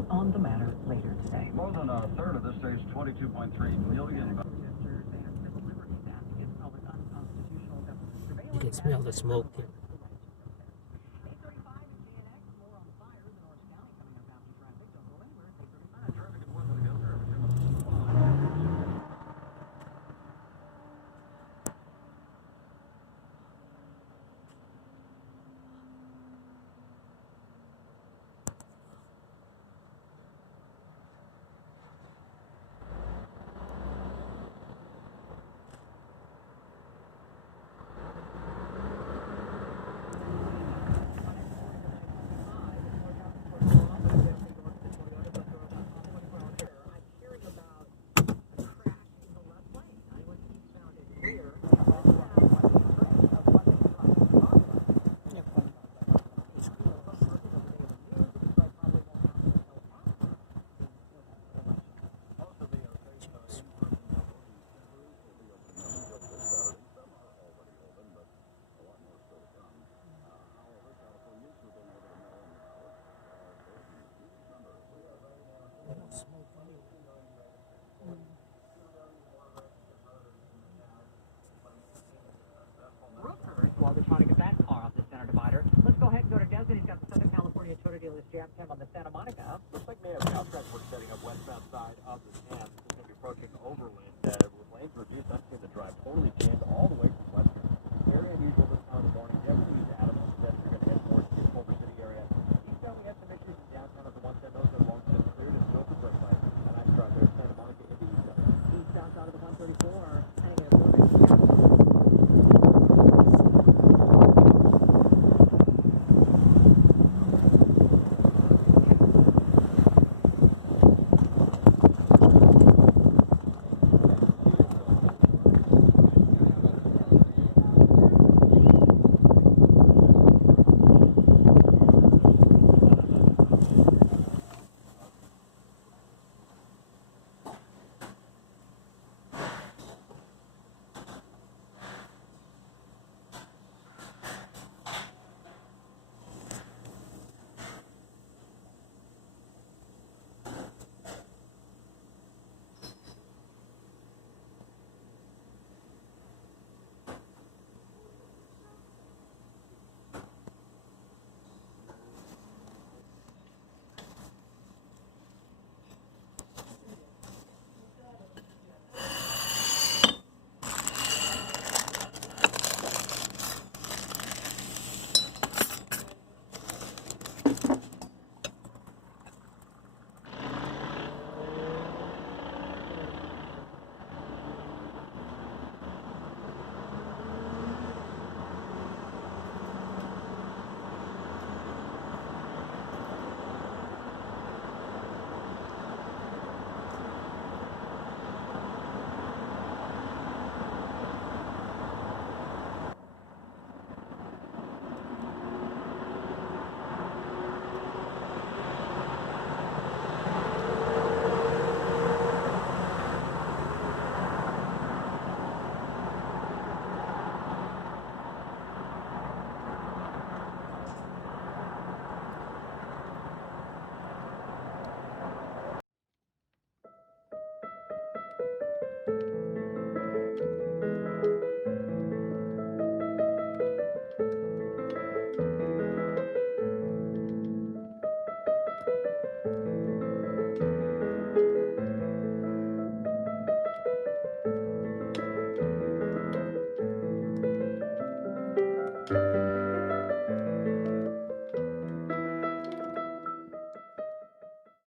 vote on the matter later today. More than a third of the state's 22.3 million. You can smell the smoke here. While they're trying to get that car off the center divider, let's go ahead and go to Desmond. He's got the Southern California Toyota dealer's Jam Cam on the Santa Monica. Looks like we have